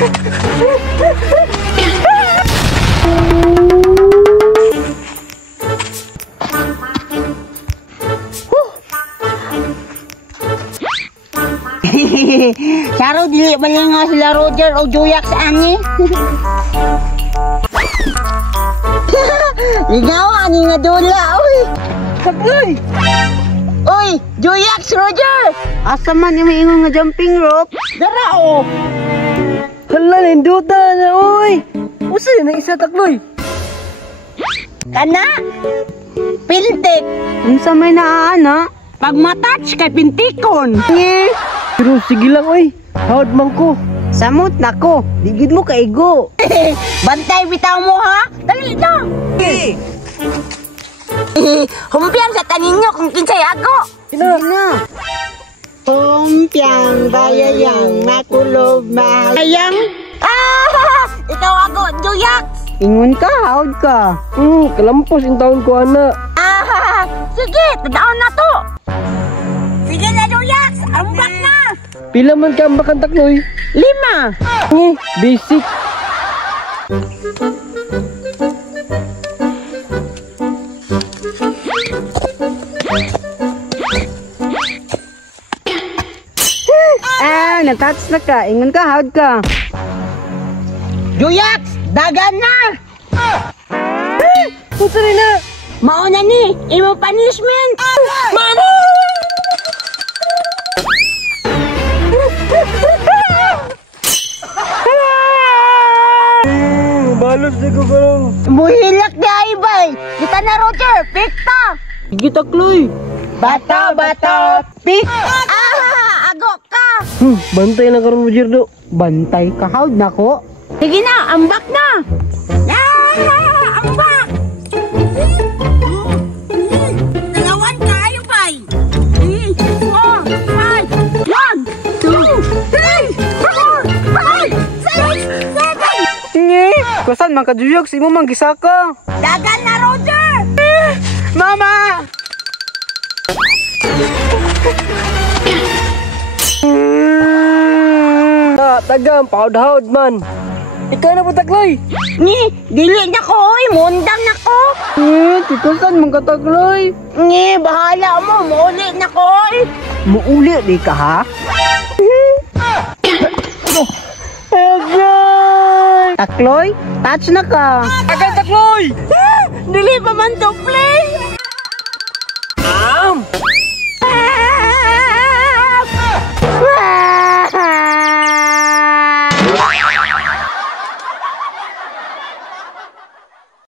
Saro dili man lang nga sila Roger o Joyak sa ani. Ligaw ani nga dula oy. Sabay. Oy, Joyak Roger. Asa man yung ingon nga jumping rope? Dara o. Hala linduta na oy. Usa na isa takloy. Kana? Pintik. Unsa may naaana? Pag matouch kay pintikon. Pero sige lang oy. Hawad man ko. Samot na ko. Digid mo kaigo. Bantay bitaw mo ha. Dali na. Humpiang sa tanin nyo kung kinsay ako. Sige na. Humpiang bayayang nakulob mahayang. Ikaw ako, Joyak. Ingon ka, hawad ka. Kalampos yung taon ko ana. Sige, tadaon na to. Sige na, Joyak. Ambak na. Pila man ka ambak ang takloy? 5. Basic. Natouch na ka. Ingon ka, hawad ka. Joyak, dagan na. Puto rin na. Mauna ni, imo punishment. Mama! Balos na ko karong. Muhilak di ay bay. Kita na Roger, pikta. Sige takloy. Bato, pik. Ago ka. Bantay na karong Roger do. Bantay ka, hawad na ko. Sige na, ambak na. Ambak. Dalawan kayo bay. 4, 5, 1, 2, 3, 4, 5, 6, 7. Kusan man ka Juyok, si mo man gisaka. Dagan na Roger. Mama! Tagam, paud-haud man. Ikaw na po takloy. Ni, dili na ko oy, mundang na ko. Tikusan man ka takloy. Ni, bahala mo, muuli na ko oy. Muuli di ka ha? Agay! Takloy, touch na ka. Agay takloy! Dili pa man to play.